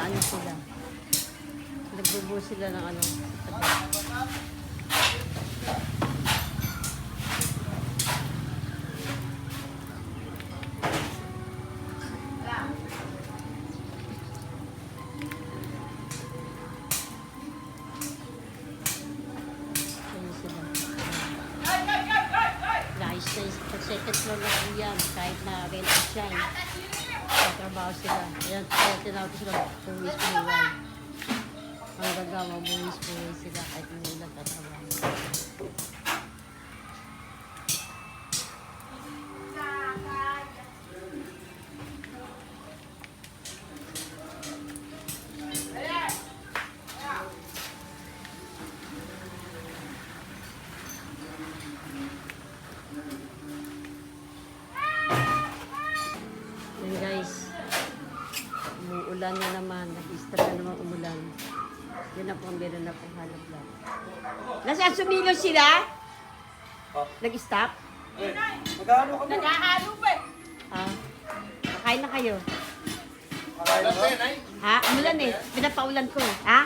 nag-ano sila. Nagbubuo sila ng ano. Second floor na po yan, kahit na rented siya. Tatrabaho sila. Ayan, kaya tinawag sila buwis buhay. Hanggang gawa, buwis buhay sila kahit hindi nagtatrabaho. Umuulan na naman. Nag-start na naman umulan. Yun na po ang meron na pong halap lang. Nasaan sumilo sila? Oh. Nag-stop? Magkano kami? Nag-ahalo pa eh. Ah. Kakain na kayo. Kakain na ba? Ha? Umulan eh. Pinapaulan ko eh. Ha?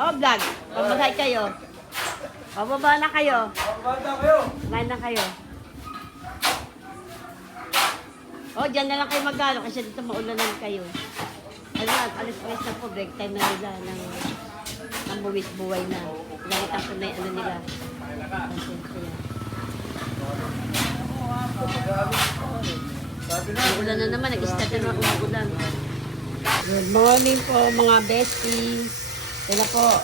Oh, vlog. Pabagay kayo. Pababa na kayo. Pababa na kayo. Kakain na kayo. Oh, dyan na lang kayo mag-ano kasi dito maulanan kayo. Ano na, alis-alis na po, break time na nila ng buwis buhay na. Nakita ko na yung ano nila. Umuulan na naman, nag-start na naman umuulan. Good morning po mga besties. Sila po,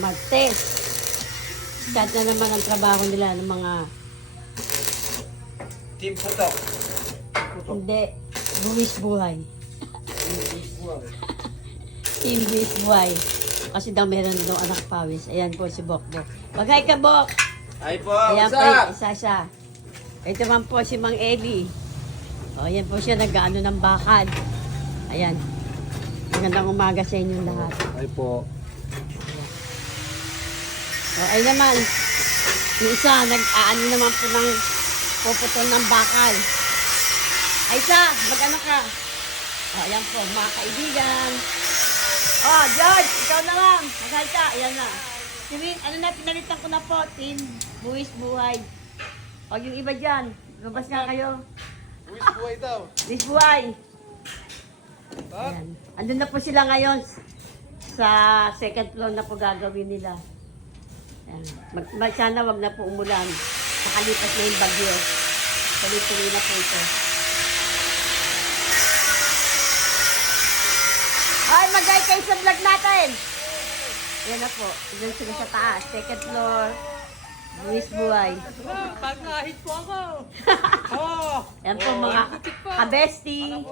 mag-test. Start na naman ang trabaho nila ng mga Team Putok. hindi, buwis buhay. Team buwis buhay. Kasi daw meron daw anak pawis. Ayan po si Bokbok. Bagay ka, Bok! Ay po, Ayan what's po, up? isa-isa. Ito man po si Mang Eli. O, ayan po siya, nag-ano ng bakal. Ayan. Magandang umaga sa inyong lahat. Ay po. O, ay naman. Yung isa, nag-aano naman po ng puputol ng bakal. Ay, isa, mag-ano ka? O, ayan po, mga kaibigan. O, George, ikaw na lang. Maghay ka, ayan na. Sirin, ano na, pinalitan ko na po, team buwis buhay. O, yung iba dyan, lumabas nga kayo. Buwis buhay daw. Buwis buhay. Ayan. Andun na po sila ngayon sa second floor na po gagawin nila. Ayan. Sana wag na po umulan. Nakalipas na yung bagyo. Tuloy-tuloy na po ito. Ay, mag-like kayo sa vlog natin! Yan na po. Doon sila sa taas. Second floor. Buwis buhay. Pag-ahit po ako. Yan po mga kabesti.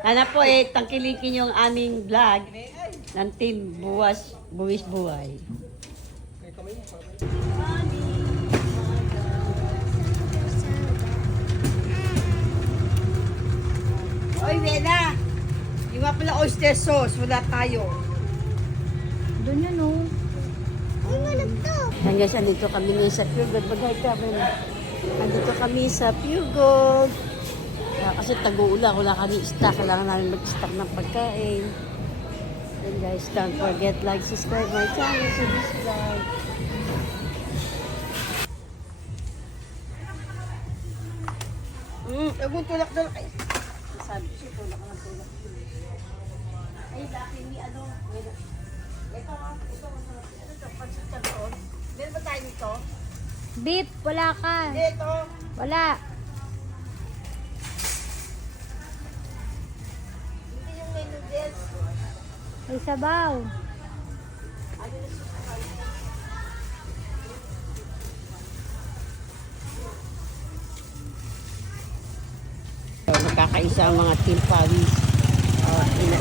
Sana po tangkilikin yung aming vlog ng team Buwis Buhay. Oy, Wena! Yung nga pala oyster sauce, wala tayo. Doon yun oh. Yan guys, andito kami ngayon sa Pure Gold. Bagay ka, Wena. Andito kami sa Pure Gold. Kasi tag-uula, wala kami stock. Kailangan namin mag-stock ng pagkain. And guys, don't forget like, subscribe my channel to this vlog. Agong tulak-tulak eh. Sabi siya, tulak ka ng tulak. Ay, dati ni ano, ito, pansit ka doon. Meron ba tayo nito? Beef, wala ka. Ito. Wala. Hindi yung may noodles. May sabaw. Nagkakaisa ang mga team pawis.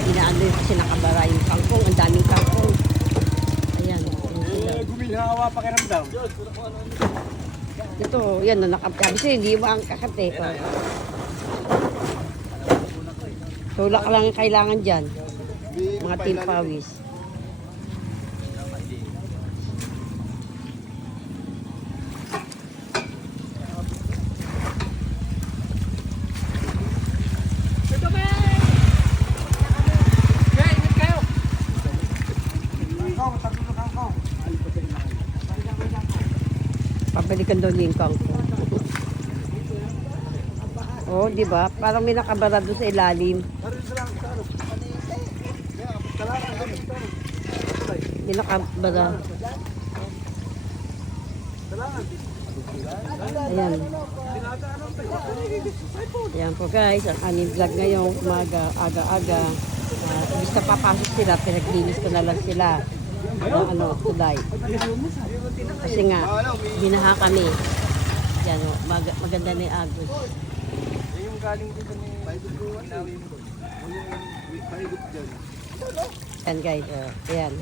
Inaano kasi nakabara yung kangkong. Ang daming kangkong. Ayan. Guminawa pakiramdam. Ito, yan. Nakabara siya. Hindi mo ang kakate. Tulak lang ang kailangan dyan. Mga team pawis. Balikan daw niya yung kangkong. Oh, di ba? Parang may nakabara doon sa ilalim. May nakabara. Ayan. Ayan po guys, ang aming vlog ngayong umaga, aga-aga. Basta papasok sila, pinaglinis ko na lang sila. Tulay. Kasi nga, binaha kami. Yan, maganda na yung agos. Yung galing dito ni Yan guys, ayan.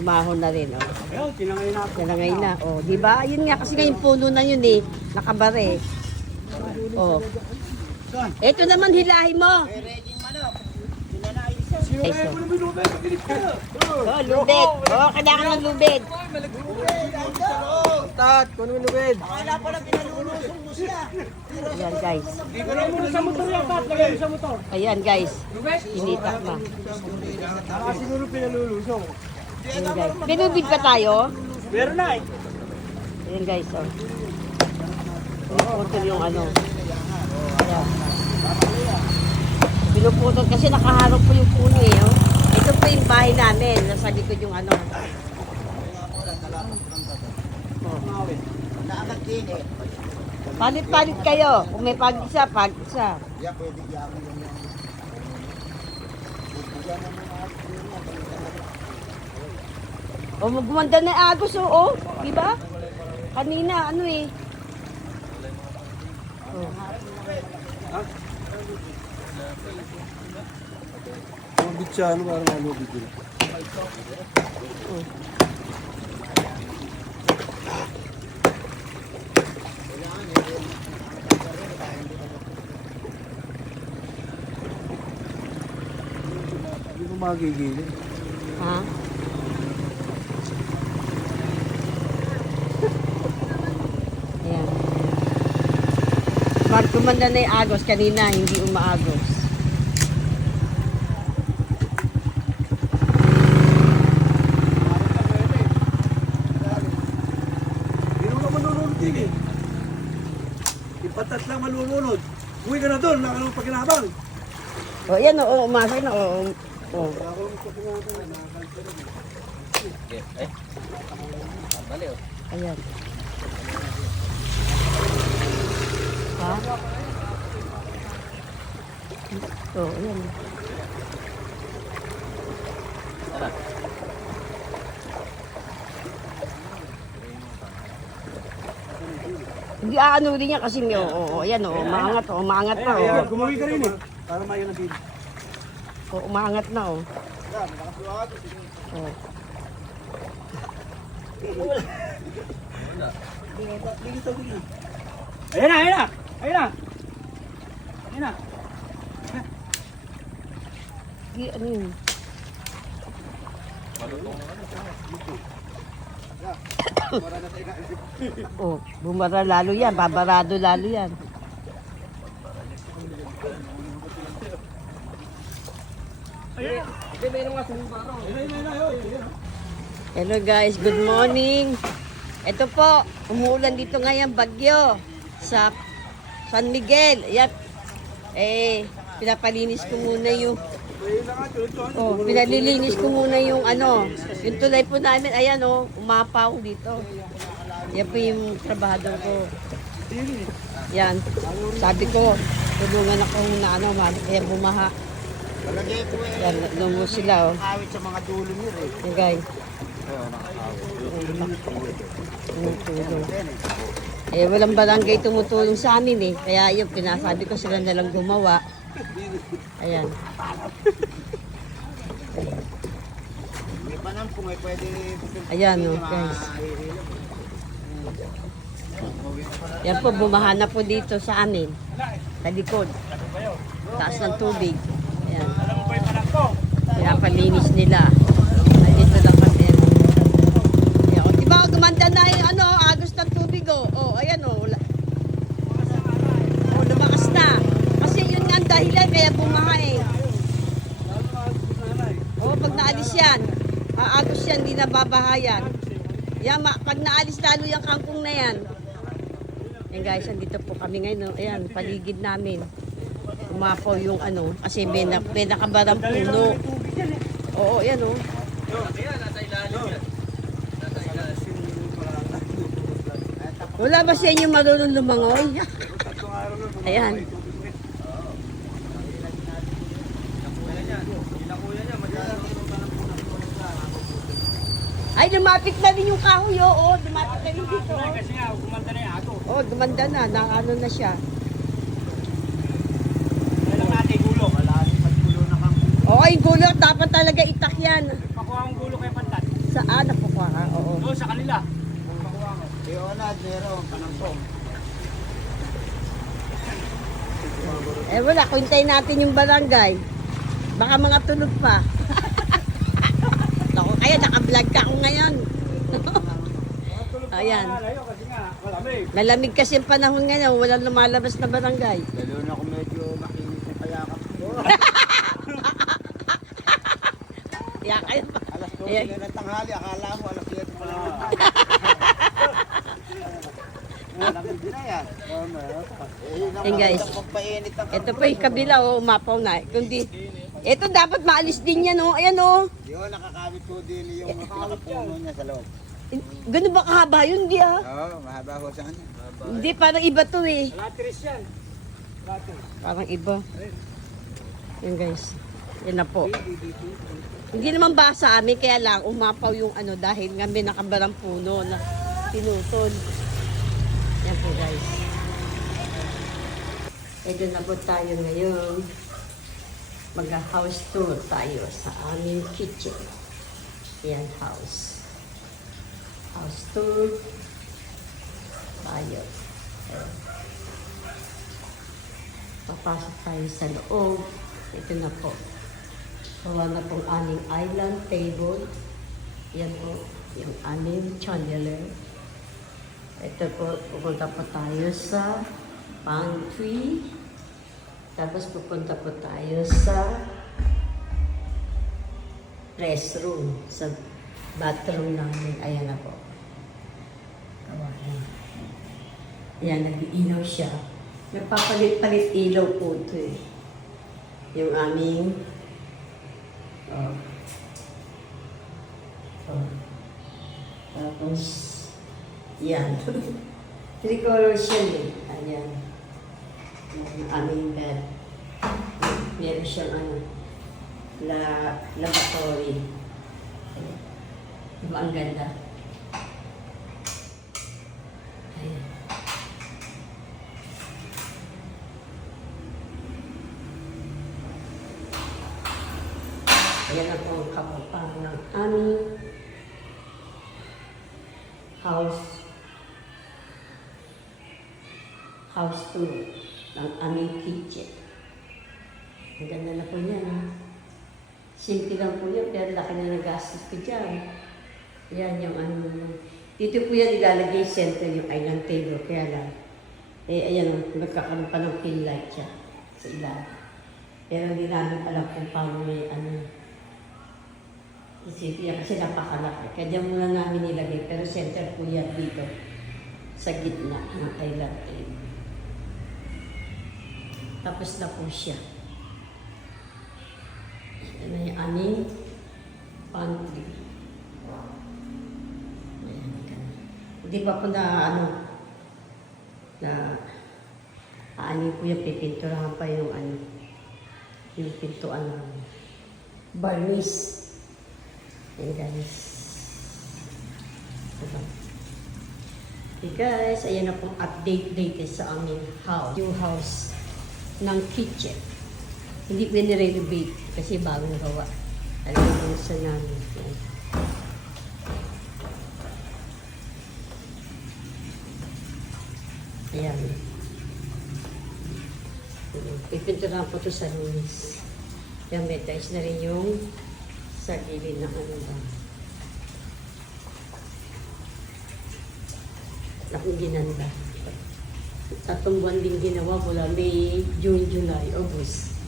Umahon na rin, oh. Ayun, tinangay na. Nalangay na, oh. Di ba? Yun nga, kasi nga yung puno na yun eh. Nakabare. Oh. Ito naman, hilahin mo. Ay, so. Oh, lubid. Oh, kailangan ng lubid. Tat, kuno lubid. Ayan guys. Sa motor yan, Tat. Lagay mo sa motor. Ayan guys. Initak na. Siguro pinalulusong. Ayan guys. Pinubid pa tayo? Meron na eh. Ayan guys, oh. Pinuputol yung ano. Ayan. Pinuputol kasi nakaharap po yung puno eh, oh. Ito po yung bahay namin. Nasa likod yung ano. Oh. Palit-palit kayo. Kung may pag-isa, pag-isa. O, gumanda na yung agos, oh. Di ba? Kanina, ano eh. Oh. Lubid siya, ano parang malubid din. Oh. Hindi mo magigilin. Ha? Ayan. Gumanda na yung agos. Kanina, hindi umaagos. Hindi mo naman nununod din eh. Ipatas lang malunod. Uwi ka na doon, nakalong pagkinabang. O, yan o, umasay na o. O. Ayan. Ha? O, ayan. Hindi aano rin niya kasi ayan o, umaangat o, umaangat na o. Gumawi ka rin eh. Para mayo na din. O, umaangat na o. O. Ayan na, ayan na. Ayan na. Ayan na. Di, ano yun? Oh, bumara lalo yan, babarado lalo yan. Hello guys, good morning. Ito po, umuulan dito ngayon, bagyo sa San Miguel. Ayan, pinapalinis ko muna yung pinalilinis ko muna yung yung tulay po namin. Ayan umapaw dito. Yan po yung trabahador ko. Yan. Sabi ko, tulungan ako na kaya bumaha. Yan, lumos sila Awit sa mga dulo niyo eh. Yan guys. Tumutulong. Walang barangay tumutulong sa amin eh. Kaya yun, pinasabi ko sila na lang gumawa. Ayan. Ayan guys. Yan po, bumaha na po dito sa amin. Sa likod. Taas ng tubig. Ayan. Pinapalinis nila. Nandito lang kasi. Ayan. Diba, gumanda na yung agos ng tubig ayan lumakas na. Kasi yun nga ang dahilan kaya bumaha eh. Pag naalis yan, aagos yan, di nababahayan. Yan, pag naalis lalo yung kangkong na yan, Yan guys, andito po kami ngayon. No? Ayan, paligid namin. Umapaw yung ano, kasi may nakabarang puno. Oo, yan oh. Wala ba sa inyo marunong lumangoy? Ayan. Ay, lumapit na rin yung kahoy, oo. Lumapit na rin dito. Kasi nga, gumanda na yung ato. Oo, gumanda na. Ano na siya. Kailang natin gulo. Oo, yung gulo. Dapat talaga itak yan. Pakuha ang gulo kay Pantat. Saan? Napukuha ka? Oo. Oo, sa kanila. Eh wala, kuntayin natin yung barangay. Baka mga tulog pa. Ako, kaya naka-vlog ka ako ngayon. Ayan. Malayo kasi nga, malamig. Malamig kasi yung panahon ngayon. Walang lumalabas na barangay. Lalo na kung medyo makinis yung kayakap ko. Kaya kayo pa. Alas 12 Ayan. na ng tanghali, akala mo alas 7 pa lang. Malamig din na yan. Ayan, guys. Pagpainit ang Ito pa yung kabila, oh, umapaw na. Kundi, ito dapat maalis din yan, oh. Ayan, oh. yun, nakakabit ko din yung pinakapuno niya sa loob. Ganun ba kahaba yun? Hindi, ah. Oo, mahaba ho sa kanya. Hindi, parang iba to, eh. Latris yan. Latris. Parang iba. Yan, guys. Yan na po. Hindi naman ba sa amin, kaya lang umapaw yung ano dahil nga may nakabarang puno na pinutol. Yan po guys. Ito na po tayo ngayon. Mag-house tour tayo sa aming kitchen. Yan, house. House tour tayo. Ayan. Papasok tayo sa loob. Ito na po. Gawa na pong aming island table. Yan po, yung aming chandelier. Ito po, pupunta po tayo sa pantry. Tapos pupunta po tayo sa restroom, sa bathroom namin. Ayan na po. Gawa na. Ayan, nag-iinaw siya. Nagpapalit-palit ilaw po ito eh. Yung aming Oh. Tapos, yan. Three colors yan eh. Ayan. Yung aming bed. Meron siyang ano, lavatory. Diba ang ganda? Ayan. Ayan na po ang kapapang ng aming house tour ng aming kitchen. Ang ganda na po yan. Ha? Simple lang po yan, pero laki na nagastos ko dyan. Yan yung ano. Dito po yan ilalagay center yung island table, kaya lang. Eh, ayan, magkakaroon pa ng pin light siya sa ilalim. Pero hindi namin alam kung paano may ano. Kasi napakalaki. Kaya dyan muna namin nilagay. Pero center po yan dito. Sa gitna ng island table. Tapos na po siya. Ito na yung aming pantry. Ayan, ganun. Hindi pa po na ano, na aanin po yung pipinturahan pa yung ano, yung pintuan namin. Barniz. Ayan guys. Diba? Okay guys, ayan na pong update sa aming house. Yung house ng kitchen. Hindi ko nire-renovate kasi bagong gawa. Alam mo sa namin. Ayan. Ipinturahan po ito sa lunis. Yan, may tiles na rin yung sa gilid ng ano ba. Akong ginanda. 3 buwan din ginawa mula May, June, July, August.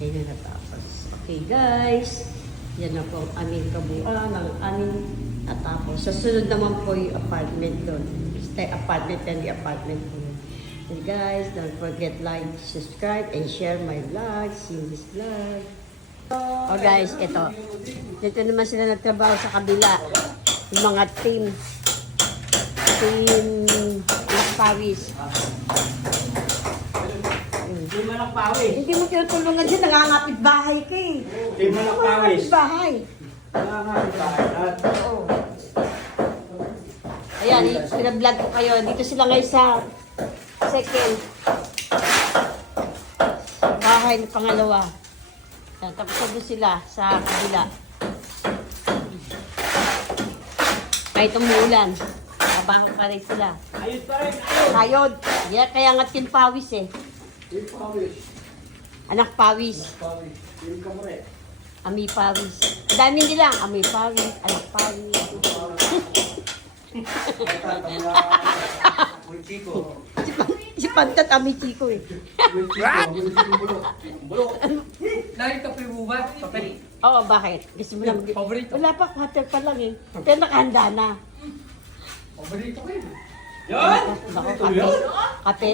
Ayun na natapos. Okay guys, yan na po ang aming kabuuan, ang aming natapos. Sa sunod naman po yung apartment doon. Stay apartment and the apartment po. So guys, don't forget like, subscribe, and share my vlog. See this vlog. Oh guys, ito. Dito naman sila nagtrabaho sa kabila. Yung mga team Lakpawis. Hindi malakpawis. Hindi mo tinutulungan dyan, nangangapit bahay ka eh. Hindi malakpawis. Bahay. Oo. Ayan, pinablog ko kayo. Dito sila ngayon sa second bahay na pangalawa. Ayan, tapos doon sila sa kabila. Kahit umuulan, trabaho pa rin sila. Ayos pa rin. Ayod. Yeah, kaya nga Team Pawis eh. Team Pawis. Anak Pawis. Pawis. Team Kamre. Ami Pawis. Dami nila. Ami Pawis. Anak Pawis. Chico. Si Pantat Ami Chico eh. Nakita po yung bubat, papel. Oo, bakit? Gusto mo lang Paborito. Wala pa, water pa lang eh. Pero nakahanda na. Paborito ko yun. Yan! Bako, kape? Kape?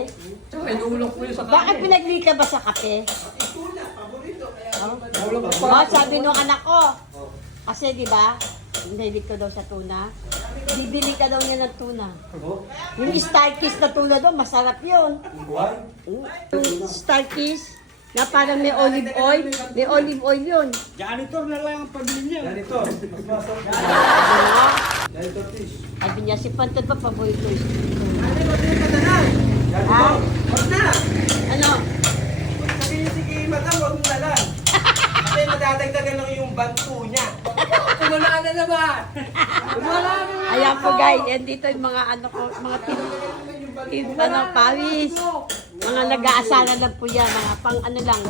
Tsaka inuulong ko yun sa Bakit pinagli ka ba sa kape? Inuulong ko Oh, sabi nung anak ko. Kasi di ba, hindi ko daw sa tuna. Bibili ka daw niya ng tuna. Yung Starkiss na tuna daw, masarap yun. Yung Starkiss, na parang may olive oil. May olive oil yun. Janitor na lang ang pabili niya. Janitor. Mas masarap. Ano? Janitor fish. Sabi niya, si Pantat pa paborito yung Janitor. Wag na! Ano? Sabihin si kay Madam, wag mo na lang. Kasi madadagdagan lang yung banto niya. Wala na naman! Wala na naman! Ayan po guys, yan dito yung mga ano ko, mga team ano, Pawis. Mga nag-aasala lang po yan, mga pang ano lang,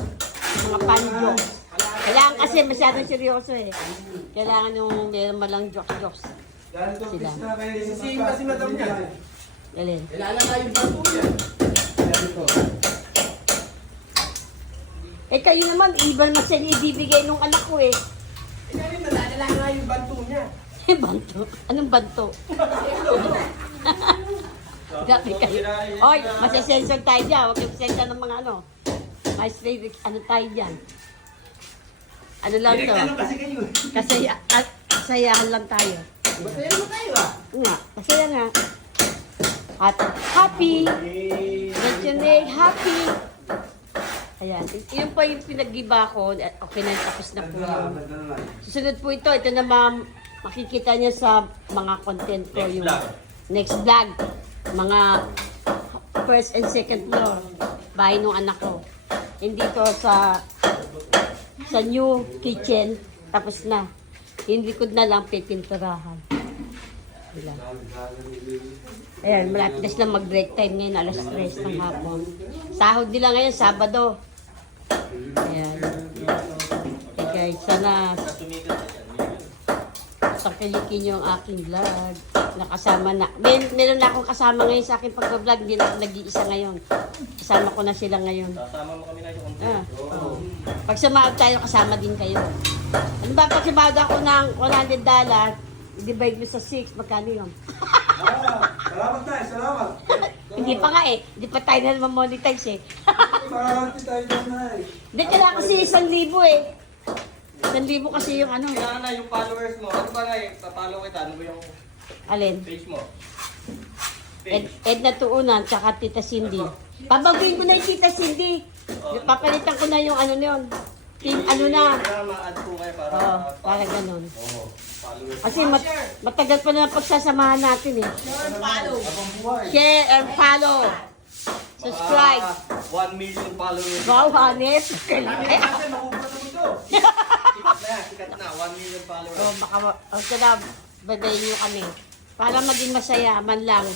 mga pan-jokes. Kailangan kasi masyadong seryoso eh. Kailangan yung meron malang jokes-jokes. Janitor Sila. fish na kayo. Sisihin pa si Madam niya. Galing. Kailangan nga yung banto niya. Janitor. Eh kayo naman, iba naman sa ibibigay nung anak ko eh. Kaya madadala nga yung banto niya. Banto? Anong banto? Grabe kayo. Oy, masasensor tayo dyan. Huwag yung sensor ng mga ano. My favorite, ano tayo dyan. Ano lang to? Ano kasi kayo? Kasayahan lang tayo. Masaya mo tayo ah. Nga, masaya nga. At happy. Mentioned happy. Ayan, yun po yung pinag-giba ko. Okay na, tapos na po yun. Susunod po ito. Ito na makikita niya sa mga content ko. Yung next vlog. Mga first and second floor. Bahay nung anak ko. Hindi to sa new kitchen. Tapos na. Yung likod na lang pipinturahan. Diba? Ayan, malapit na mag-break time ngayon. Alas 3 ng hapon. Sahod nila ngayon, Sabado. Ayan. Okay guys, sana tangkilikin niyo ang aking vlog. Nakasama na. Meron na akong kasama ngayon sa aking pag-vlog. Hindi na ako nag-iisa ngayon. Kasama ko na sila ngayon. Kasama mo kami na yung content. Pag sumahod tayo, kasama din kayo. Ano ba, pag sumahod ako ng $100, i-divide mo sa 6, magkano yun? Salamat tayo, salamat. Hindi pa nga eh. Hindi pa tayo na monetize eh. Marami tayo dyan na eh. Hindi, kailangan kasi 1,000 eh. 1,000 kasi yung ano eh. Kailangan na yung followers mo. Ano ba nga eh, papalo kita? Ano ba yung Alin? page mo? Edna Tuunan, tsaka Tita Cindy. Pabaguin ko na yung Tita Cindy. Papalitan ko na yung ano na yun. Ano na. Kailangan ma-add ko kayo para... Oo, para ganun. Oo, followers. Kasi matagal pa na pagsasamahan natin eh. Share and follow. Subscribe. 1 million followers. Wow, Hanep. Kasi makukuha mo ito. Sikat na, 1 million followers. Oh, baka na, bagayin nyo kami. Para maging masaya, man lang.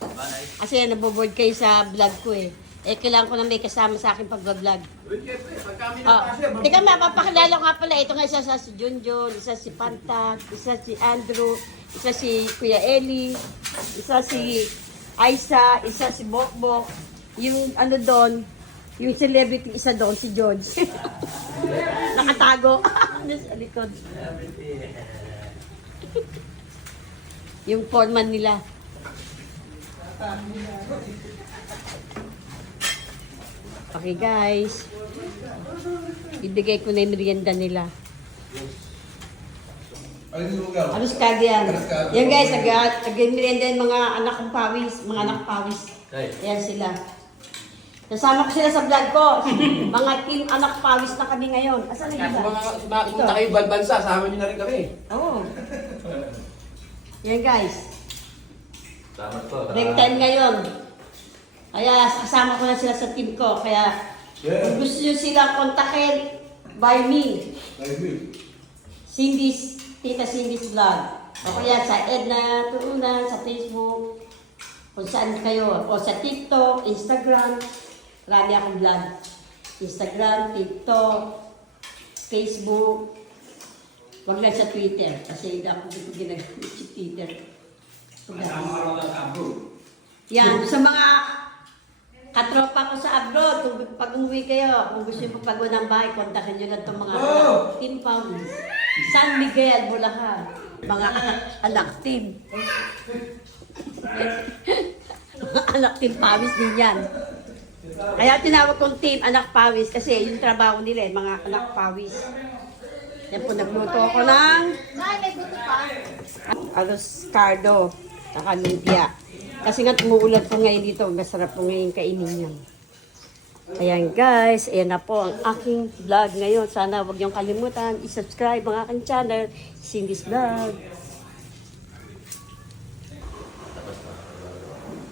Bye. Kasi naboboard kayo sa vlog ko eh. Eh, kailangan ko na may kasama sa akin pag-vlog. Pag kami Oh, na pasya, teka, mapapakilala ko nga pala. Ito nga isa si Junjun, isa si Pantak, isa si Andrew, isa si Kuya Eli, isa si Aisa, isa si Bokbok. Yung ano doon, yung celebrity isa doon, si George. Nakatago. Sa likod. Yung foreman nila. Okay guys. Ibigay ko na yung merienda nila. Alos kagi yan. Yan guys, nag-merienda yung mga anak kong pawis. Mga anak pawis. Ayan sila. Nasama ko sila sa vlog ko. Mga team anak pawis na kami ngayon. Asan na iba? Makikita kayo ibang bansa, sama nyo na rin kami. Oo. Yan guys. Salamat po. Break time ngayon. Kaya kasama ko na sila sa team ko. Kaya kung gusto nyo silang kontakin, by me. Cindy's, Tita Cindy's Vlog. O kaya sa Edna Turunan, sa Facebook, kung saan kayo. O sa TikTok, Instagram. Marami akong vlog. Instagram, TikTok, Facebook. Wag lang sa Twitter. Kasi hindi ako dito ginagamit sa Twitter. Kasama ka rin sa abroad. Yan, sa mga katropa ko sa abroad, kung pag umuwi kayo, kung gusto nyo magpagawa ng bahay, kontakin nyo lang itong mga team founders. San Miguel, Bulacan. Mga anak team. Mga anak team pawis din yan. Kaya tinawag kong team anak pawis kasi yung trabaho nila, mga anak pawis. Yan po, nagluto ako ng alos cardo, saka lumpia. Kasi nga tumuulan po ngayon dito, masarap po ngayon kainin yan. Ayan guys, ayan na po ang aking vlog ngayon. Sana huwag niyong kalimutan, i-subscribe ang aking channel, Cindy's Vlog.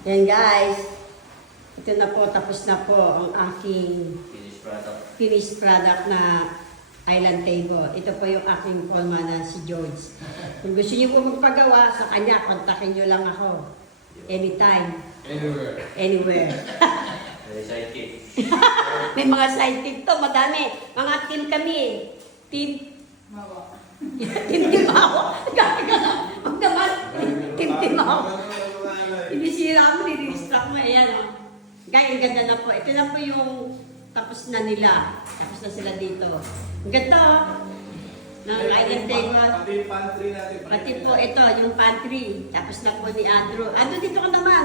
Ayan guys, ito na po, tapos na po ang aking finished product na island table. Ito po yung aking na si George. Kung gusto niyo po magpagawa sa kanya, kontakin niyo lang ako. Anytime. Anywhere. Very sidekick. May mga sidekick to, madami. Mga team kami eh. Team Timawa. Gano'n ka na. Huwag naman. Team Timawa. Inisira mo, nililistra mo. Ayan o. Guys, ang ganda na po. Ito na po yung tapos na nila. Tapos na sila dito. Ang ganda o. Ng island table. Pati yung pantry natin. Pati po ito, yung pantry. Tapos na po ni Andrew. Andrew, dito ka naman.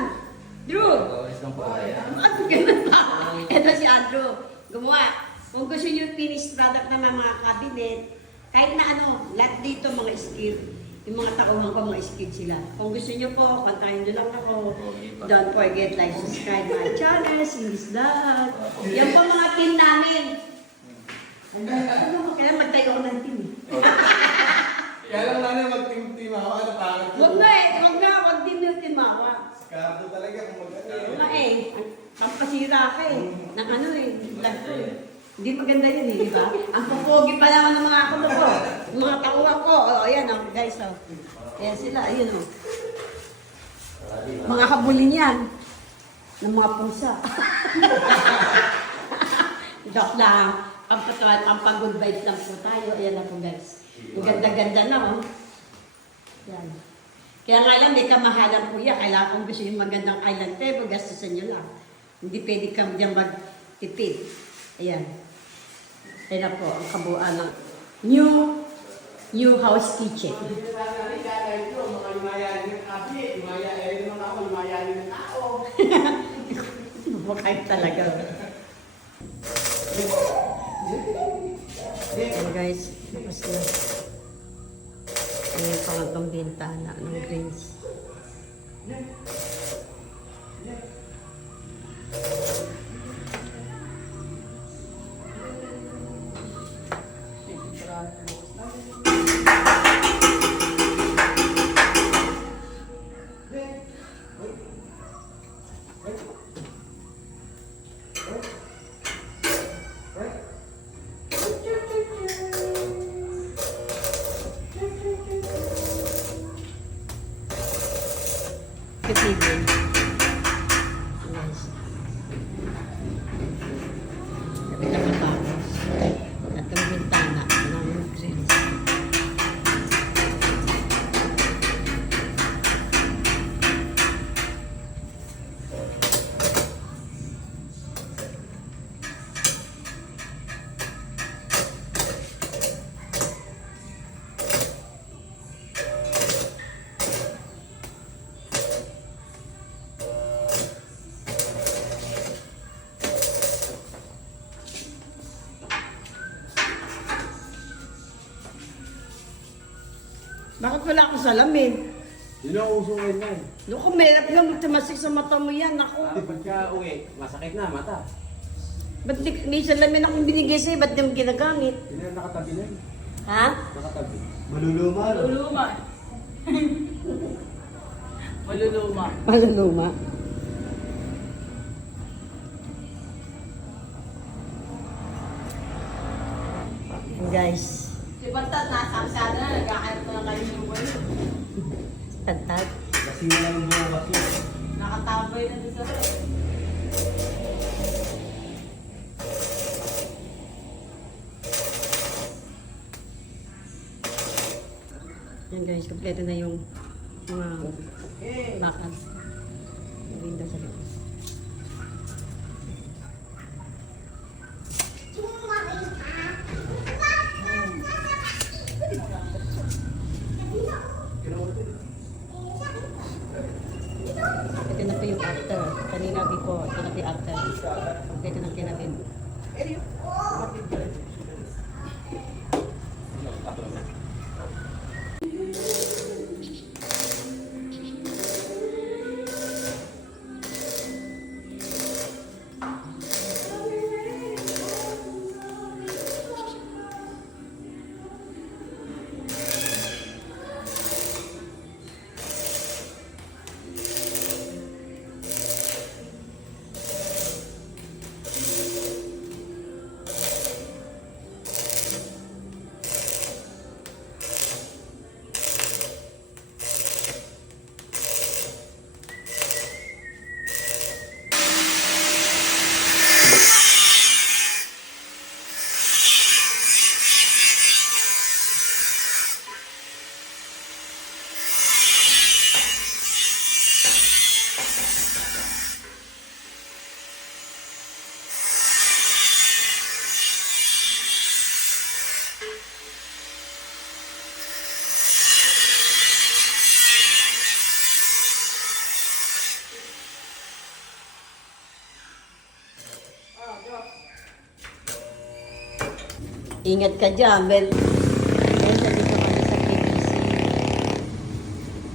Drew! Ano ganun pa? Ito si Andrew. Gumawa. Kung gusto nyo yung finished product ng mga cabinet, kahit na ano, lahat dito mga skill. Yung mga tauhan ko, mga skill sila. Kung gusto nyo po, kontakin nyo lang ako. Don't forget, like, subscribe my channel, Cindy's Vlog. Yan po mga team namin. Kaya magtayo ako ng team. Kaya lang namin mag-team ako, ano pangit. Huwag na eh, huwag din yung timawa. Scardo talaga kung mag-ano. Wala eh, pampasira ka eh. Ng ano eh, vlog ko eh. Hindi maganda yun eh, di ba? Ang pupogi pa naman ng mga kulo ko. Ng mga tauhan ko. O, ayan o, guys o. Ayan sila, ayun o. Mga habulin yan. Ng mga pusa. Joke lang. Pampatawan, pampag-good vibes lang po tayo. Ayan na po guys. Ang ganda-ganda na o. Yan. Kaya nga yan, may kamahalan po yan. Kailangan kung gusto yung magandang island table, gastusan nyo lang. Hindi pwede kang dyan magtipid. Ayan. Ayan na po ang kabuuan ng new house kitchen. Mukhay talaga. Ayan guys, tapos na. Ayan pa nga itong bintana ng greens. Katibin. Nice. Kapit na matapos. At ang bintana ng greens. salamin. Yun ang uso ngayon na eh. Naku, merap nga magtamasik sa mata mo yan. Naku. Pagka uwi, masakit na mata. Ba't may salamin akong binigay sa'yo? Ba't di mo ginagamit? Yun ang nakatabi na yun. Ha? Nakatabi. Maluluma. Maluluma. Maluluma. Maluluma. Guys, Si Bantat, nakaksada na. Nagkakaroon na kayo ng buhay. tantag. Kasi wala yung bukas yun. Nakatabay na doon sa Yan guys, kompleto na yung mga bakal. Yung window sa likod. Ito na po yung after. Kanina before. Ito na po yung after. Kompleto na kinabin. Ingat ka dyan, Bel. Guys, nandito kami sa PVC.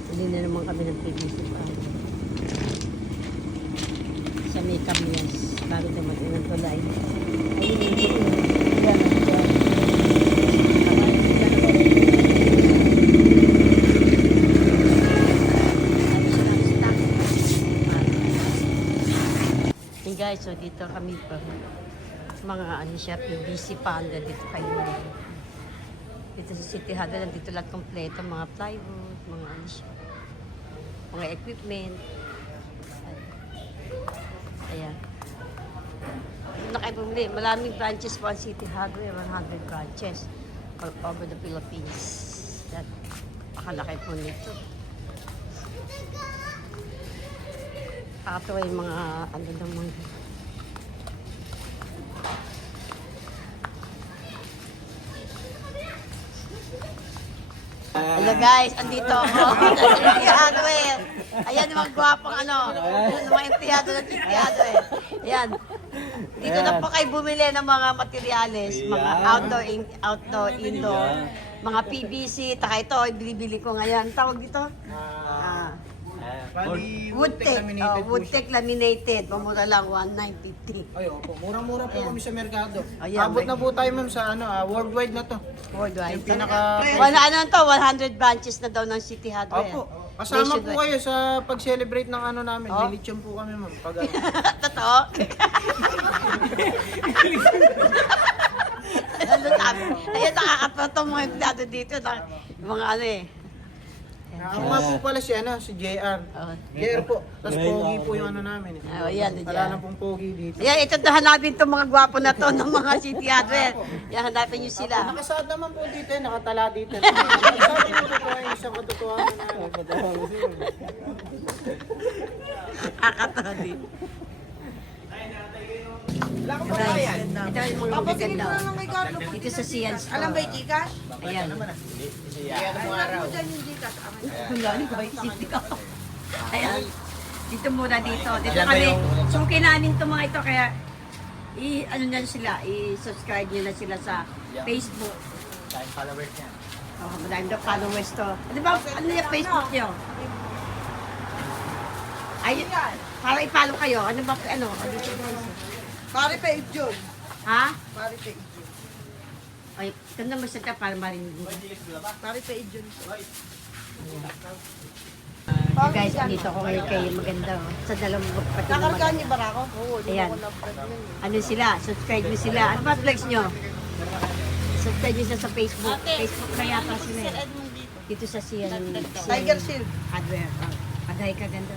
Hindi na naman kami ng PVC pa. Sa may kamyas. Bago dumating ng tulay. Ayun, hindi ko. Yan, yan. Hey guys, so dito kami pa. Mga ano siya, PVC panda dito kayo. Dito sa City Hall, nandito lahat kompleto, mga plywood, mga ano siya, mga equipment. Ayan. Doon na kayo bumili. Maraming branches po ang City Hardware, 100 branches all over the Philippines. That, pakalaki po nito. Kakatawa yung mga ano ng mga hello guys, andito ako sa City Hardware. Ayan yung mga gwapong ano, yung mga empleyado ng City Hardware. Ayan. Dito na po kayo bumili ng mga materyales, mga outdoor, indoor, mga PVC, taka ito, ibili-bili ko ngayon. Tawag dito? Woodtech laminated. Mamura lang, 1,950. Ay, opo. Murang-mura po kami sa merkado. Ayan, Abot na po tayo ma'am sa worldwide na to. Worldwide. Yung pinaka- Ano to, 100 branches na daw ng City Hardware. Opo. Kasama po Nationwide. kayo sa pag-celebrate ng ano namin. Oh. Lilitsyon po kami ma'am. Pag Totoo? Ano sabi? Ayun, nakakatotoo mga empleyado dito. Mga ano eh. ako nga po pala si JR. Oh. JR po. Tapos pogi po yung ano namin. Oh, ayan, Wala na pong pogi dito. Ayan, ito hanapin itong mga gwapo na to ng mga City Hardware. Yan, hanapin nyo sila. Nakasaad naman po dito nakatala dito. Sabi mo po yung isang katotohanan na. Nakakatawa din. Wala ko pa yan. Ito yung mga magaganda. Dito sa Sian Store. Alam ba yung Gcash? Ayan. Kulani ko ba yung City ko? Ayan. Dito muna dito. Dito kami. Suki namin itong mga ito. Kaya, ano na sila, i-subscribe nyo na sila sa Facebook. Followers niya. Oh, madami daw followers to. Di ba, ano yung Facebook nyo? Ay, para i-follow kayo. Ano ba, ano? Pare page yun. Ha? Pare page yun. Ay, ganda mo siya para marinig mo. Pare page yun. Guys, dito ko ngayon kay maganda. Oh. Sa dalawang magpatid na Nakargaan niyo maganda. ba ako? Oo, hindi Ayan. ako na-vlog yun. Ano sila? Subscribe nyo sila. Ano ba flex nyo? Subscribe nyo sila sa Facebook. Facebook kaya pa sila eh. Dito sa Tiger Shield. Hardware. Oh. Agay ka ganda.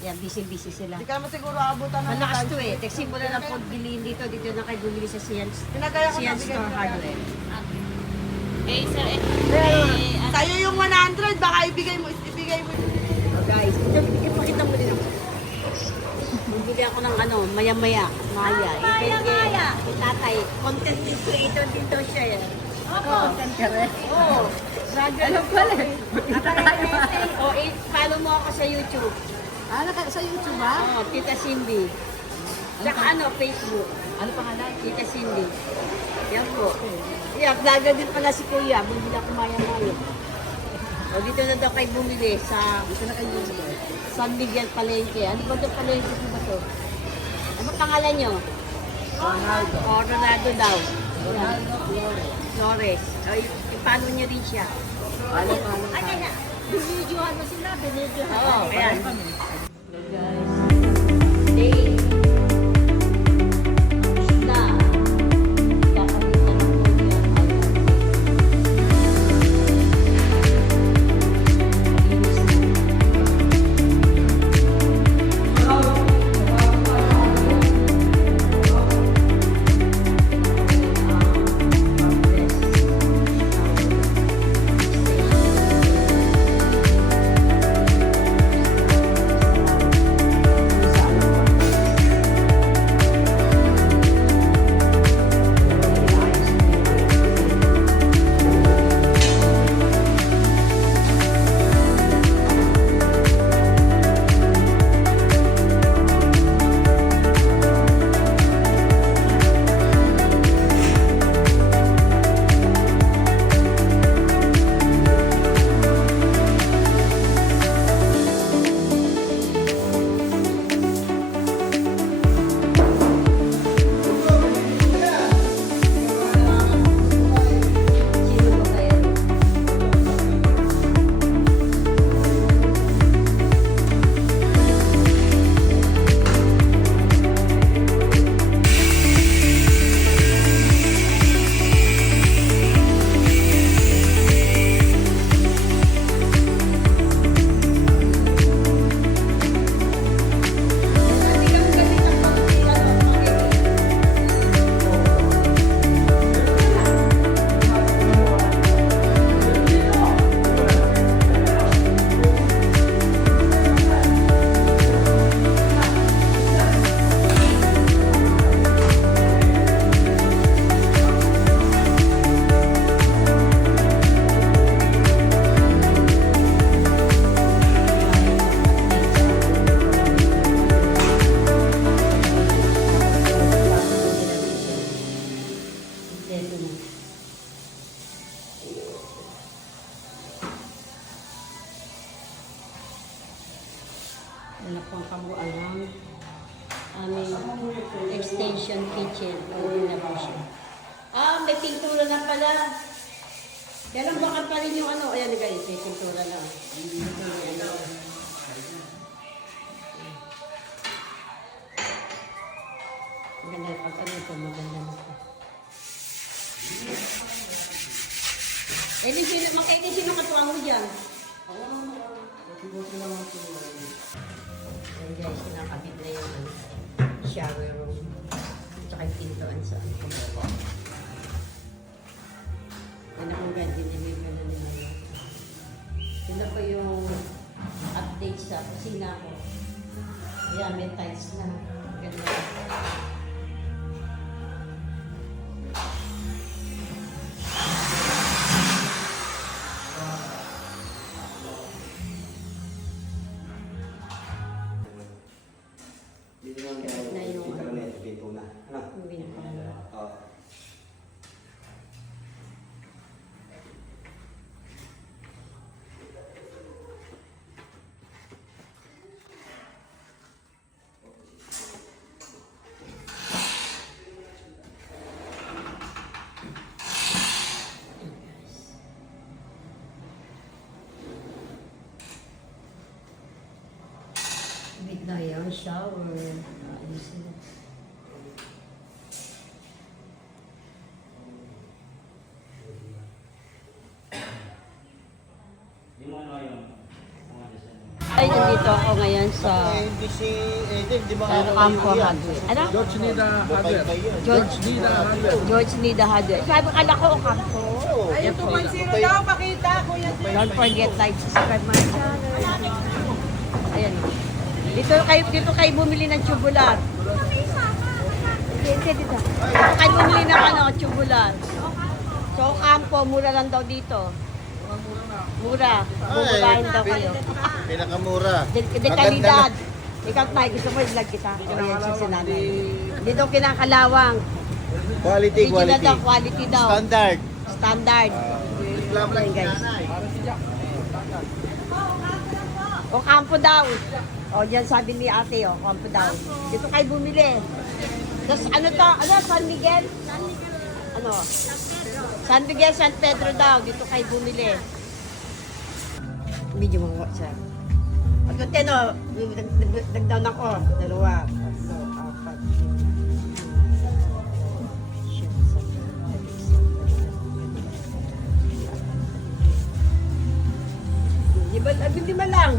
Yan, busy-busy sila. Hindi ka naman siguro aabutan ng Malakas to eh. Texting mo na lang po bilhin dito. Dito na kayo bumili sa Sian Tinagaya ko na Store Hardware. Sa'yo yung 100, baka ibigay mo. Oh guys, ipakita mo din ako. Bumili ako ng ano, maya-maya. Maya. Maya. Tatay, content creator din daw siya yan. Content ka rin? Oo. Alam pala. Oh, follow mo ako sa YouTube. Sa YouTube ba? Oh, Tita Cindy. Tsaka ano, Facebook. Ano pangalan? Tita Cindy. Yan po. Yeah, vlogger din pala si Kuya. Bumili ako maya-maya. O, dito na daw kayo bumili sa San Miguel Palengke. Ano ba ito Palengke po ba ito? Ano pangalan nyo? Ronaldo. O, Ronaldo daw. Ronaldo Flores. O, ipano nyo rin siya. Ano na? Binidyohan mo sila. Binidyohan. Oo, ayan. Hello guys. Day. Isda. Kakalitan ko niya. Sino ba kaya? Ito na. Wala pang kabuuan ng aming extension kitchen. Pwede na po siya. Ah, may pintura na pala. Kaya lang baka pa rin yung ano. Ayan guys, may pintura na. Maganda pag ano ito, maganda na ito. Eh, di sino, makaitin sino katuwa mo dyan? Ayan guys, kinakabit na yung ano, shower room. Tsaka yung pintuan sa ano. Yan akong ganda, diniliver na nila yan. Yun na po yung update sa kusina ko. Ayan, may tiles na. Ganda. Dito lang Na yung dito lang yan, dito na. Ano? Yung binakala. Oo. na yan, shower. Ayusin na. Ay, nandito ako ngayon sa Hindi si Eden, di ba Campo Hardware. Ano? George Nida Hardware. George Nida Hardware. George Nida Hardware. Sabi ko, kala ko Campo. Ayun, 2.0 daw, pakita, Kuya Ted. Don't forget, like, subscribe my channel. Ayan. Dito kayo bumili ng tubular. Dito. Dito kayo bumili ng tubular. So, Campo, mura lang daw dito. Mura. Bumurahin daw kayo. Pinakamura. De kalidad. Ikaw tayo, gusto mo i-vlog kita. O yan, si sinanay. Dito kinakalawang. Quality, Original quality. daw, quality daw. Standard. Standard. Reklamo lang Ayan, guys. nanay. O Campo daw. O yan sabi ni ate, o Campo daw. Dito kayo bumili. Tapos ano to? Ano? San Miguel? Ano? San Miguel, San Pedro daw. Dito kayo bumili. Medyo mga sir. At kung tino, nagdown ako. 2, 3, 4, 5, 6, 7, 8, 9, 10, 11, 12. Di ba, hindi ba lang?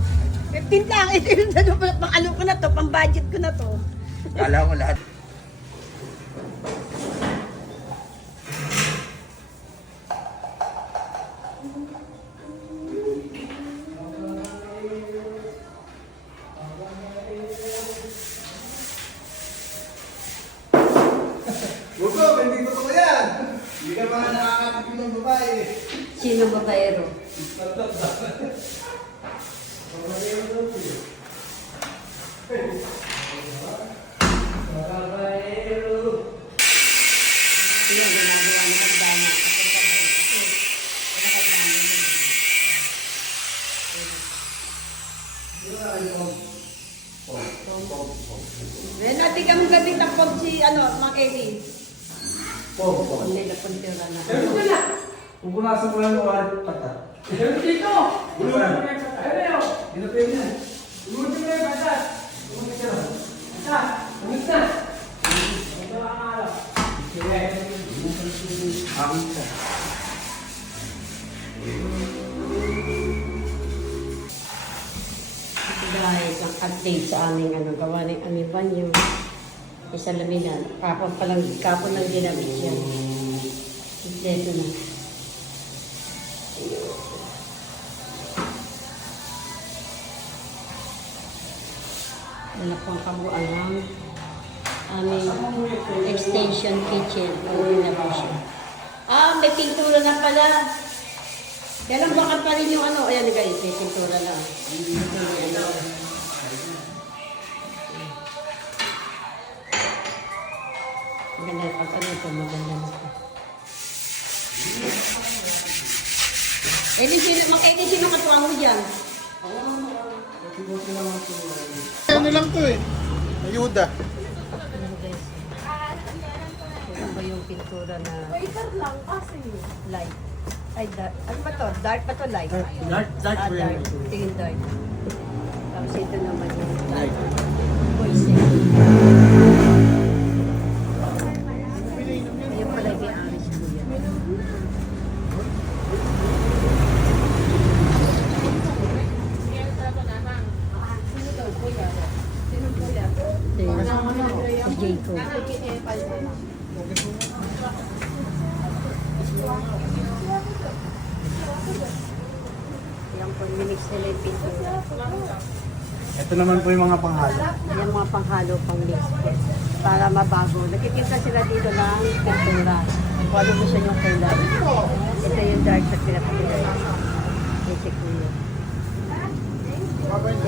15 lang. Ito yung pang ano ko na to, pang budget ko na to. Kala ko lahat. Gusto, hindi ko to yan. Hindi ka mga nakakatipin ng babae. Sino babayero? Yan, ginagawa ng magdana. Then, natin kami gabi tapos si, Mang Eli. Hindi na puntira na. Pupunasan mo lang yung wallet pata. Pero dito! Ayun na yun! Dito pa yun yan. Lumunod na yung batas! Lumunod ka na! Batas! Lumunod na! Ito ang araw. Amin ka. Guys, ang update sa aming gawa ng aming banyo. Isa laminan. Kapon lang ginamit yan. Ito na. Wala pang kabuan ng aming extension kitchen. Ano na po siya. May pintura na pala. Kaya lang baka pa rin yung ayan guys, may pintura na. Maganda pag ito, maganda na ito. Sino katuwa mo dyan? Ano lang to eh. Ayuda. Ayan guys. Ito ba yung pintura na light? Ay, dark. Ano ba to? Dark pa to light? Dark Dark. red. Ito yung dark. Tapos ito naman yung light. Voice. Ayun pala yung may-ari si Kuya. Ito yung si Jacob. Yan po, minix nila yung pintura. Ito naman po yung mga panghalo. Yan mga panghalo pang mix po. Para mabago. Nagtitinta sila dito ng pintura. Kung ano gusto nyo kulay. Ito yung dark na pinapakilay. Ito kuya.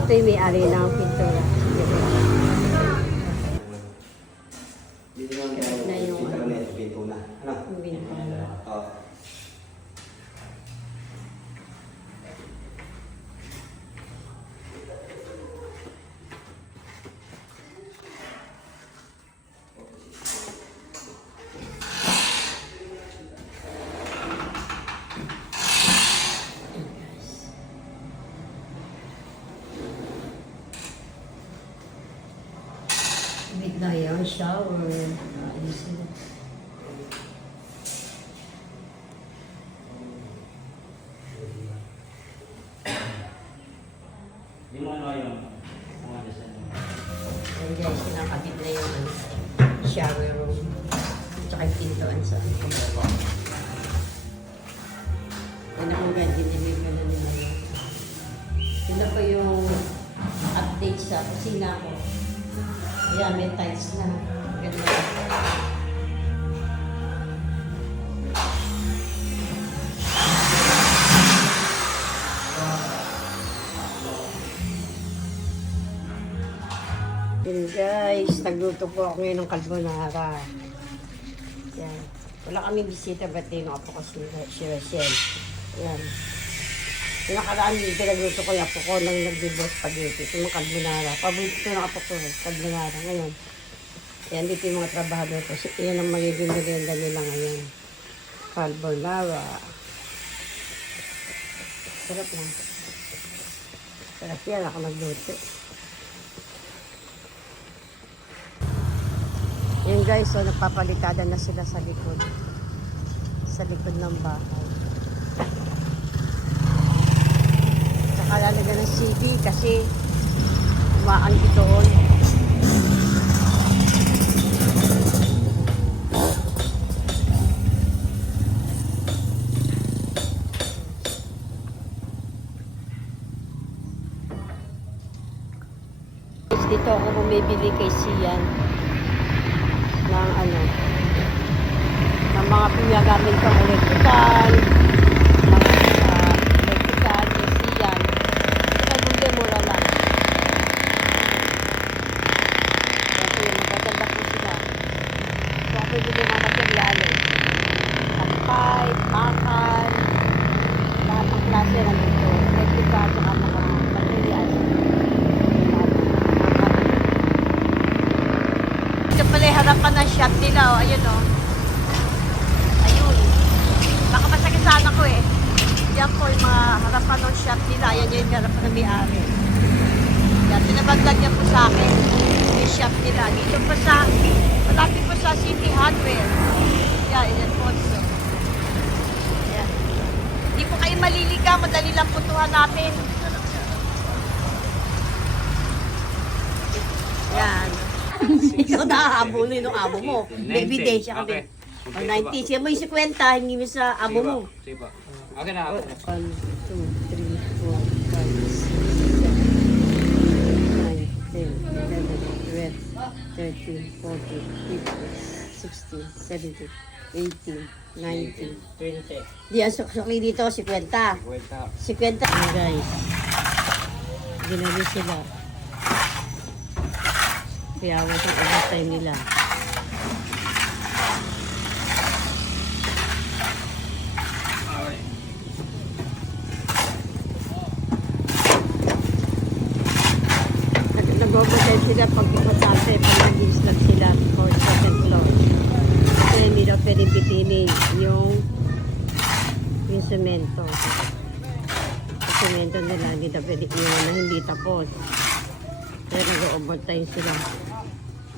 Ito yung may-ari ng pintura. Na yung yung pintura. Ayan, shower. Ayos sila. Yung ano yung mga design. Ayan guys, sinakabit na yung shower room. Tsaka yung pintuan sa kumbawa. Yan ako nga, diniliver na nila yun. Yun na pa yung update sa kusina ko. Ayan, may tiles na. Ganda. Yun guys, nagluto po ako ngayon ng carbonara. Yan. Wala kami bisita, ba't yung apo ko si Rachel. Yan. Yung nakaraan dito, nagluto ko yung apo ko nang nag-debot spaghetti. Ito yung carbonara. Paborito ng apo ko, carbonara. Ngayon, yan dito yung mga trabahador ko. Yan ang magiging merienda nila ngayon. Carbonara. Sarap lang. Sarap yan, ako nagluto. Yan guys, so nagpapalitada na sila sa likod. Sa likod ng bahay. Tsaka lalagyan ng CD kasi umaanggi doon. Dito ako bumibili kay Sian ng ano, ng mga pinagamit kong electrical, electrical, Sian. Ito bumili, mura lang. Kasi magaganda po sila. So ako bumili mga materyales. Kampay, bakal, lahat ng klase nandito. Electrical, saka mga materials. Ito pala yung harapan ng shop nila, oh. Ayun, oh. Ayun. Baka masakit sana ko eh. Yan po yung mga harapan ng shop nila. Yan yung harapan ng may-ari. Yan, pinabaglag niya po sa akin. Yung shop nila. Dito po sa, malapit po sa City Hardware. Yan, yan po. So, yan. Hindi po kayo maliligaw. Madali lang po ito hanapin. Yan. Ikaw nakahabulin ng amo mo. Baby day siya kami. O 90. Siya mo yung 50, hingi mo sa amo mo. Sige pa. Okay na ako. 1, 2, 3, 4, 5, 6, 7, 8, 9, 10, 11, 12, 13, 14, 15, 16, 17, 18, 19. Di, ang suki dito, 50. 50. Guys. Ginali sila. Kaya ako sa overtime nila. Nag-overtime sila pag ipasante, pag nag-i-snag sila for second floor. Kasi hindi daw pwede bitinin yung semento. Yung semento nila, hindi daw pwede iwan na hindi tapos. Kaya nag-overtime sila.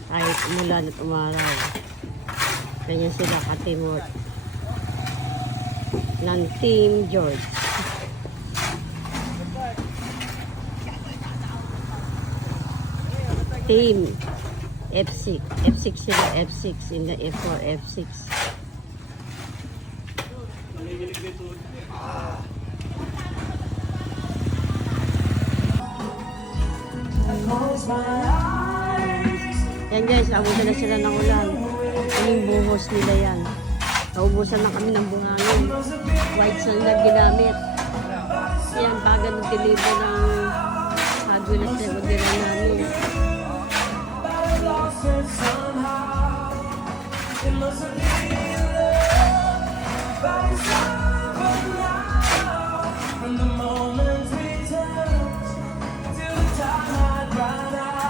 Kahit umulan at umaraw. Ganyan sila ka-teamwork. Ng Team George. Team F6. F6 sila. F6 in the F4, F6. Yan guys, abutan na sila ng ulan. Yung buhos nila yan. Naubusan na kami ng buhangin. White sand na ginamit. Yan, baga ng deliver ng hardware na secondary namin.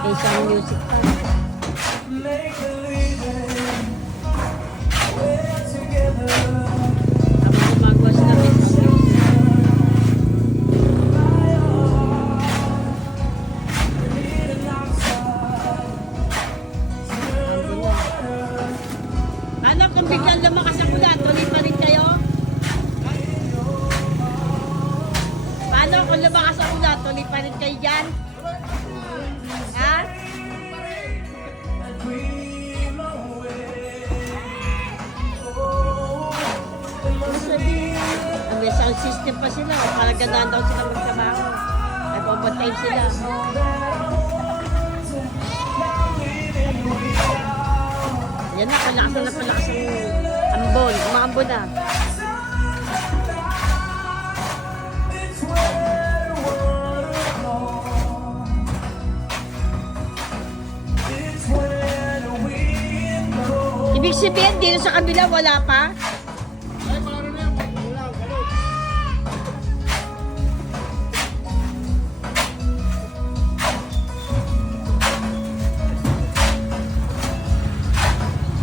Asian music pa. Tapos gumagawas na rin ang music. system pa sila. Parang gandaan daw sila magtrabaho. Nag-overtime sila. Yan na, palakas ang ambon. Umaambon na. Ibig sabihin, dito sa kabila, wala pa? Ay, paano na yan? Wala, galot.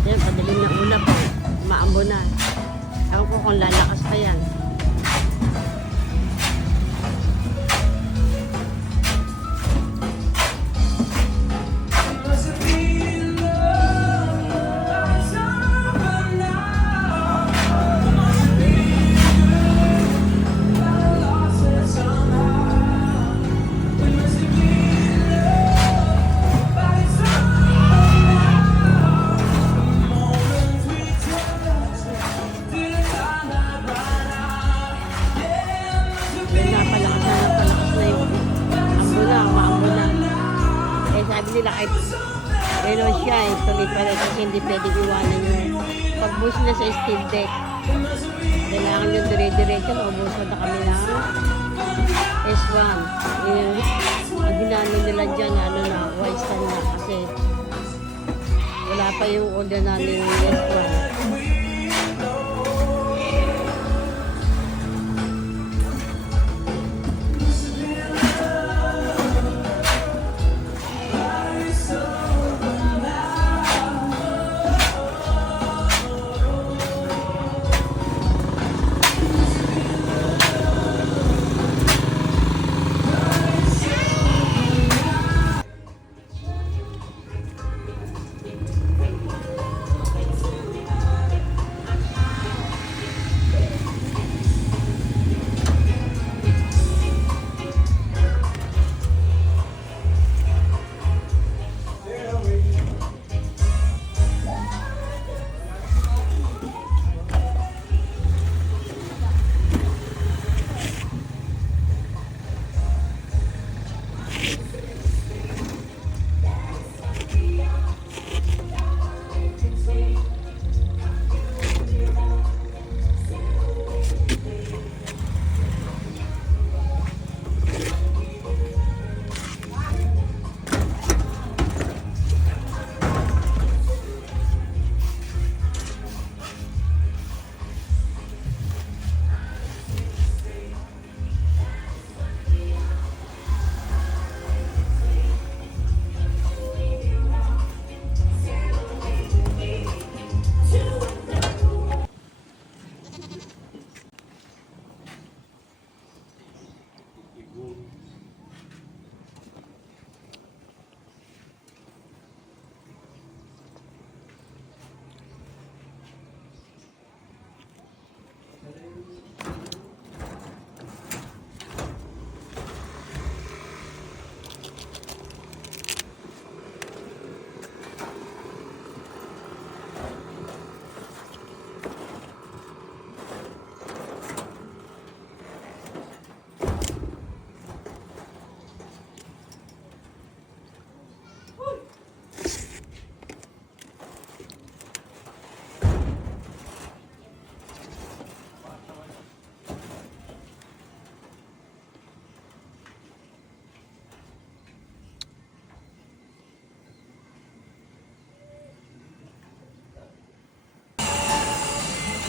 Yan, padaling na ulap. Maambo na. Ewan ko kung lalakas pa yan. Yan na, palakas na yung ambo na, maambo na. Eh, sabi nila kahit gano'n siya, tuloy pa rin kasi hindi pwedeng iwanan yung pag-boost na sa steel deck. Kailangan yung dire-diretso, naubos na kami na S1. Yung ang ginano nila dyan, ano na, white stand na kasi wala pa yung order namin yung S1.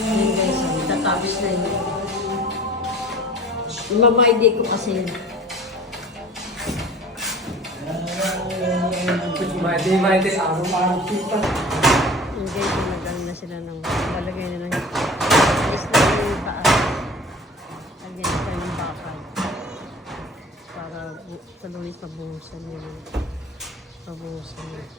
Ayun guys, tatapos na yun. Yung mga ID ko kasi yun. Mati, araw-araw kita. Yung guys, nagano na sila ng malagay na ng alis na yung taas. Lagyan na tayo ng bakal. Para tuloy pabuhusan nila. Pabuhusan nila.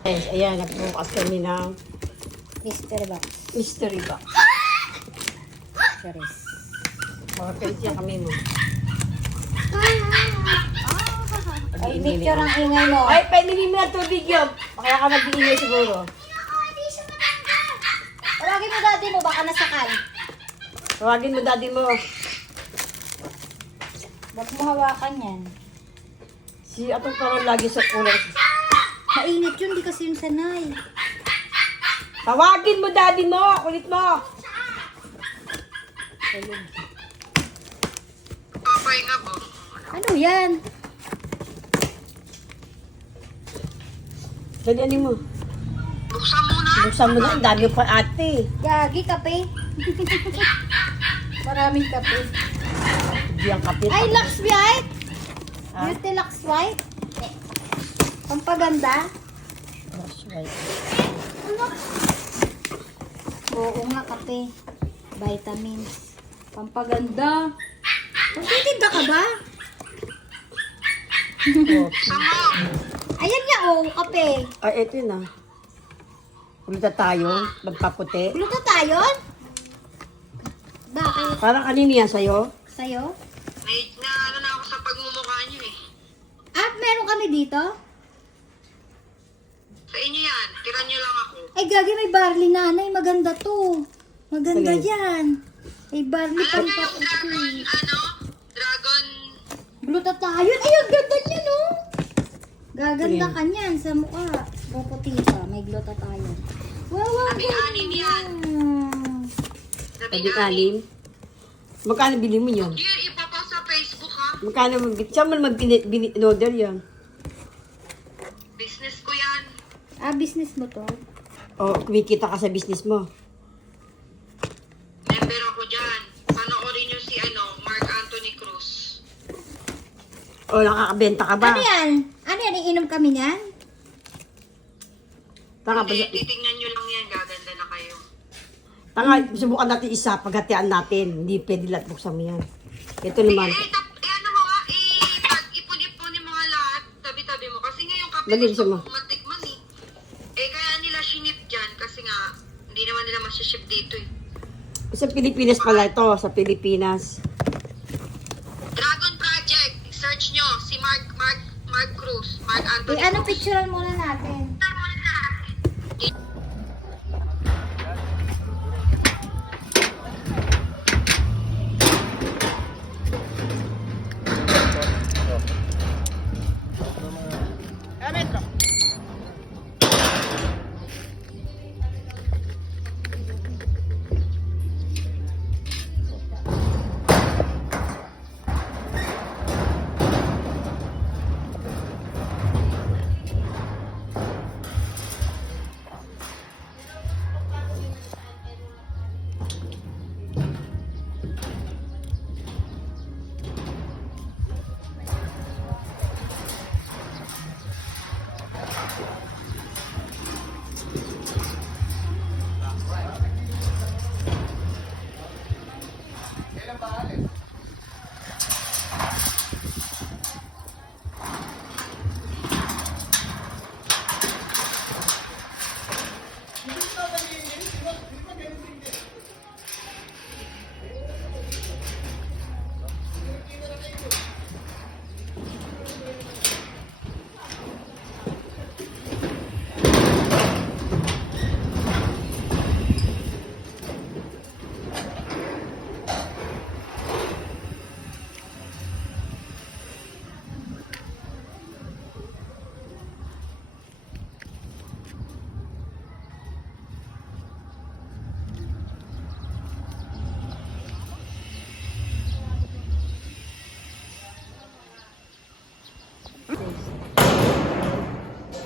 Yes, ayan, nagbukas kami ng Mystery box. mystery box. Charis. Mga pensya kami mo. Ay, picture ang ingay mo. Ay, paininin mo na tubig yun. Kaya ka mag-iingay siguro. Tawagin mo dati mo, baka nasakal. Tawagin mo daddy mo. Ba't mo hawakan yan? Si atong parang lagi sa kulang. Mainit yun, di kasi yun sanay. Tawagin mo daddy mo. Kulit mo. Ano yan? Dali, ano mo? Buksan mo na. Ang dami pa ate. Gagi, kape. Maraming kape. Hindi ang kapit. Ay, Lux White! Ha? Beauty Lux White? Pampaganda? That's right. Oo nga, kape. Vitamins. Pampaganda. Magtitinda ka ba? Ayan nga, oh, kape. Ay, eto yun ah. Kumita tayo. Magpaputi. Luto tayo? Bakit? Parang kanino yan sa'yo? Sa'yo? Na ano na ako sa pagmumukha niyo eh. Ah, meron kami dito? Sa inyo yan, tira niyo lang ako. Ay, gagi, may barley nanay. Maganda to. Maganda Sige. yan. May barley Alam niyo yung pampaputi. dragon, Glutathione. Ay, ang ganda niya, no? Gaganda Sige. ka niyan sa mukha. Puputi pa. May glutathione. Wow, wow, Sabi-anim yan. sabi Pwede na kalim. Magkano bili mo yun? Dear, ipapost sa Facebook ha. Magkano saan mo mag-order yan? Business ko yan. Ah, business mo to? O, kumikita ka sa business mo. Member ako dyan. Panoorin niyo si Mark Anthony Cruz. O, nakakabenta ka ba? Ano yan? Ano yan? Iinom kami niyan? Tanga, Titingnan niyo lang yan, gaganda na kayo. subukan natin isa, paghatian natin. Hindi pwede lahat buksan mo yan. Ito naman. Ano mo nga, ipon-ipunin mo nga lahat, tabi-tabi mo. Kasi nga yung kape Dali, gusto sama. ko matikman eh. Kaya nila shinip dyan kasi nga, hindi naman nila masiship dito eh. Sa Pilipinas pala ito, sa Pilipinas. Dragon Project, search nyo si Mark Cruz, Mark Anthony Eh, ano Cruz. picturean muna natin?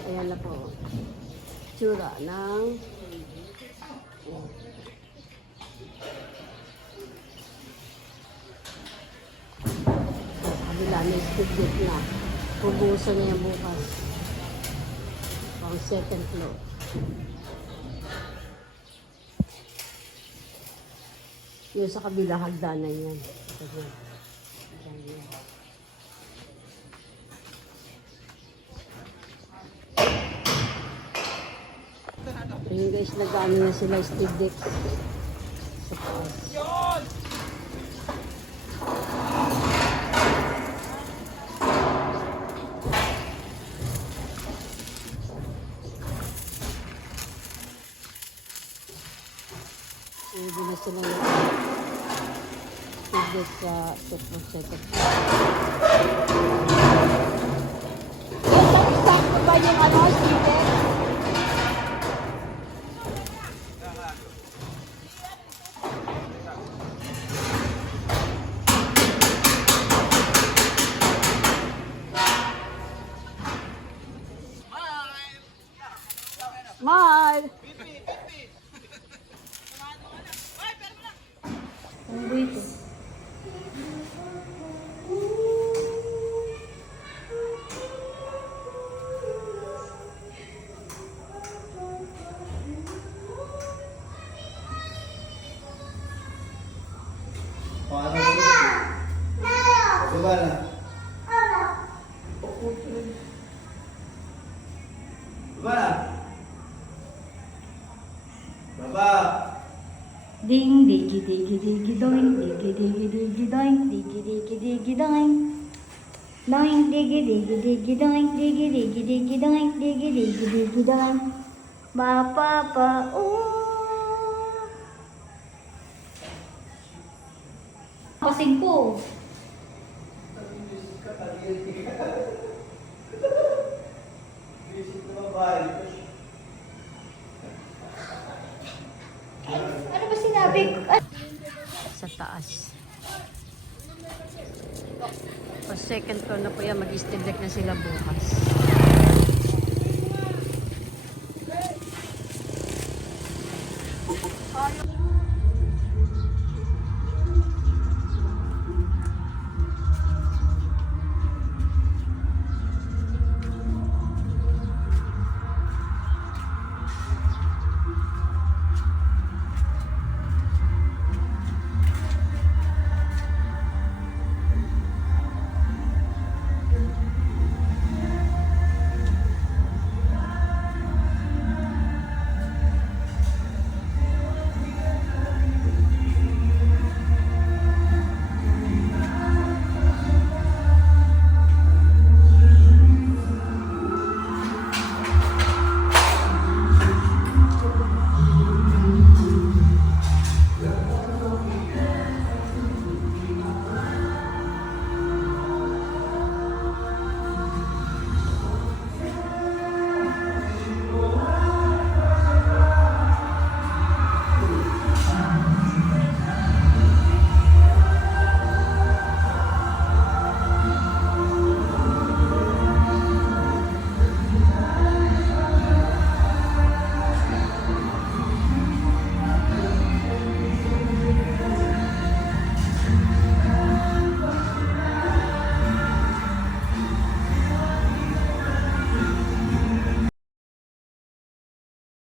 Ayan na po. Tsura ng... Kabila na yung na. Pubusan niya bukas. Pang second floor. Yung sa kabila, hagdanan yan. Ayan. Ayan. Ayun guys, nag-ano na sila Steve Deck. Sa taas. Hindi na sila Steve Deck sa super setup. Sakto ba yung ano, Steve Deck? Smile! Ang buwito. Paano? Diba na? Diba na? Baba! Ding digi digi digi doing digi digi digi doing digi digi digi doing doing digi digi digi doing digi digi digi doing digi digi digi doing ba pa pa Pasing ko. Ano ba sinabi ko? Sa taas. Pa second floor na po yan, mag-step deck na sila bukas.